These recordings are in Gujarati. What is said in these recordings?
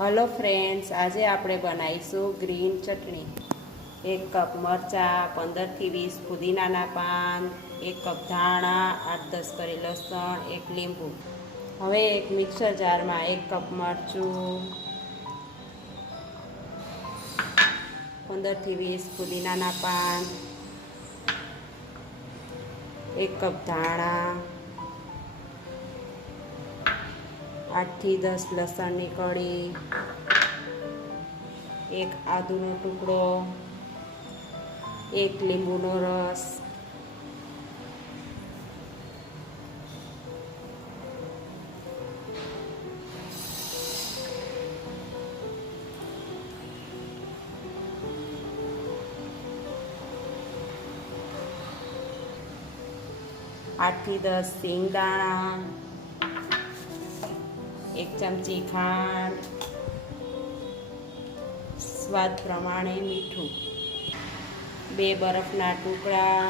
હલો ફ્રેન્ડ્સ, આજે આપણે બનાવીશું ગ્રીન ચટણી। 1 કપ મરચાં, 15 થી 20 પુદીનાના પાન, 1 કપ ધાણા, 8-10 કરી લસણ, 1 લીંબુ। હવે એક મિક્સર જારમાં 1 કપ મરચું, 15 થી 20 પુદીનાના પાન, 1 કપ ધાણા, 8 થી 10 લસણની કળી, 1 આદુનો ટુકડો, 1 લીંબુનો રસ, આઠ થી 10 સિંગદાણા, 1 ચમચી ખાંડ, સ્વાદ પ્રમાણે મીઠું, 2 બરફના ટુકડા।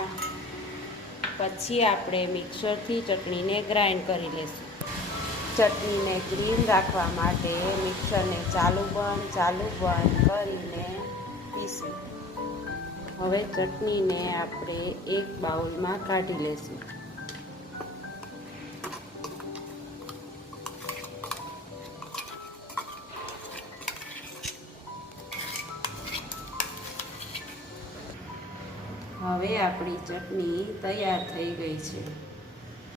પછી આપણે મિક્સરથી ચટણીને ગ્રાઇન્ડ કરી લઈશું। ચટણીને ગ્રીન રાખવા માટે મિક્સરને ચાલુ બંધ કરીને પીશું। હવે ચટણીને આપણે એક બાઉલમાં કાઢી લઈશું। હવે આપણી ચટણી તૈયાર થઈ ગઈ છે।